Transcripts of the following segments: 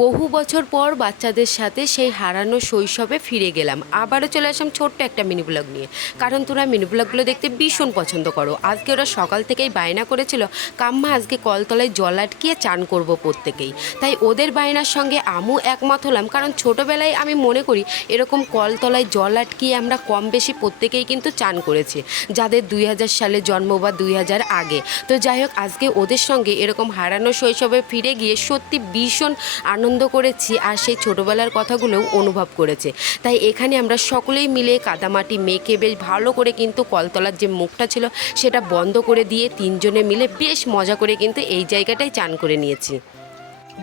বহু বছর পর বাচ্চাদের সাথে সেই হারানো শৈশবে ফিরে গেলাম। আবারও চলে আসলাম ছোট্ট একটা মিনি ব্লগ নিয়ে, কারণ তোরা মিনি ব্লগগুলো দেখতে ভীষণ পছন্দ করো। আজকে ওরা সকাল থেকেই বায়না করেছিল, কাম্মা আজকে কলতলায় জল আটকিয়ে চান করব প্রত্যেকেই। তাই ওদের বায়নার সঙ্গে আমু একমত হলাম, কারণ ছোটোবেলায় আমি মনে করি এরকম কলতলায় জল আটকিয়ে আমরা কম বেশি প্রত্যেকেই কিন্তু চান করেছি, যাদের 2000 সালে জন্ম বা 2000 আগে। তো যাই হোক, আজকে ওদের সঙ্গে এরকম হারানো শৈশবে ফিরে গিয়ে সত্যি ভীষণ আনন্দ করেছি, আর সেই ছোটোবেলার কথাগুলোও অনুভব করেছে। তাই এখানে আমরা সকলেই মিলে কাদামাটি মেখে বেশ ভালো করে কিন্তু কলতলার যে মুখটা ছিল সেটা বন্ধ করে দিয়ে তিনজনে মিলে বেশ মজা করে কিন্তু এই জায়গাটায় চান করে নিয়েছি।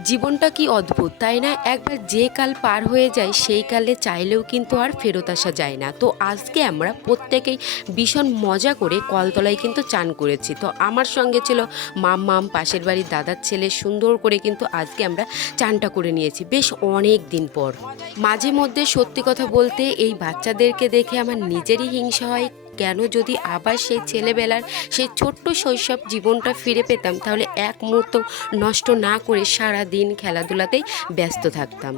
জীবনটা কি অদ্ভুত, তাই না? একবার যে কাল পার হয়ে যায় সেই কালে চাইলেও কিন্তু আর ফেরত আসা যায় না। তো আজকে আমরা প্রত্যেকেই ভীষণ মজা করে কলতলায় কিন্তু চান করেছি। তো আমার সঙ্গে ছিল মাম্মাম, পাশের বাড়ির দাদার ছেলে। সুন্দর করে কিন্তু আজকে আমরা চানটা করে নিয়েছি বেশ অনেক দিন পর। মাঝে মধ্যে সত্যি কথা বলতে এই বাচ্চাদেরকে দেখে আমার নিজেরই হিংসা হয়। কেন যদি আবার সেই ছেলেবেলার সেই ছোট্ট শৈশব জীবনটা ফিরে পেতাম, তাহলে এক মুহূর্ত নষ্ট না করে সারা দিন খেলাধুলাতেই ব্যস্ত থাকতাম।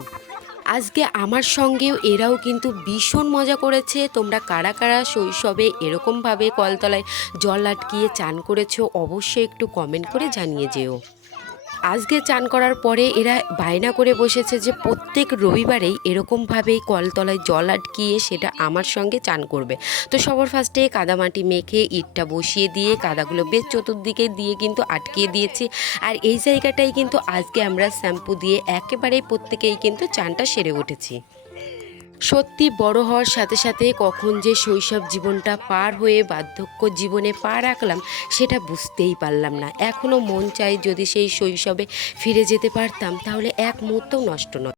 আজকে আমার সঙ্গেও এরাও কিন্তু ভীষণ মজা করেছে। তোমরা কারা কারা শৈশবে এরকমভাবে কলতলায় জল আটকিয়ে চান করেছো অবশ্যই একটু কমেন্ট করে জানিয়ে যেও। আজকে চান করার পরে এরা বায়না করে বসেছে যে প্রত্যেক রবিবারেই এরকমভাবেই কলতলায় জল আটকিয়ে সেটা আমার সঙ্গে চান করবে। তো সবার ফার্স্টে কাদামাটি মেখে ইটটা বসিয়ে দিয়ে কাদাগুলো বেশ চতুর্দিকে দিয়ে কিন্তু আটকিয়ে দিয়েছি। আর এই জায়গাটাই কিন্তু আজকে আমরা শ্যাম্পু দিয়ে একেবারেই প্রত্যেকেই কিন্তু চানটা সেরে উঠেছি। সত্যি বড় হওয়ার সাথে সাথে কখন যে শৈশব জীবনটা পার হয়ে বার্ধক্য জীবনে পা রাখলাম সেটা বুঝতেই পারলাম না। এখনও মন চাই যদি সেই শৈশবে ফিরে যেতে পারতাম, তাহলে এক মুহূর্তও নষ্ট নয়।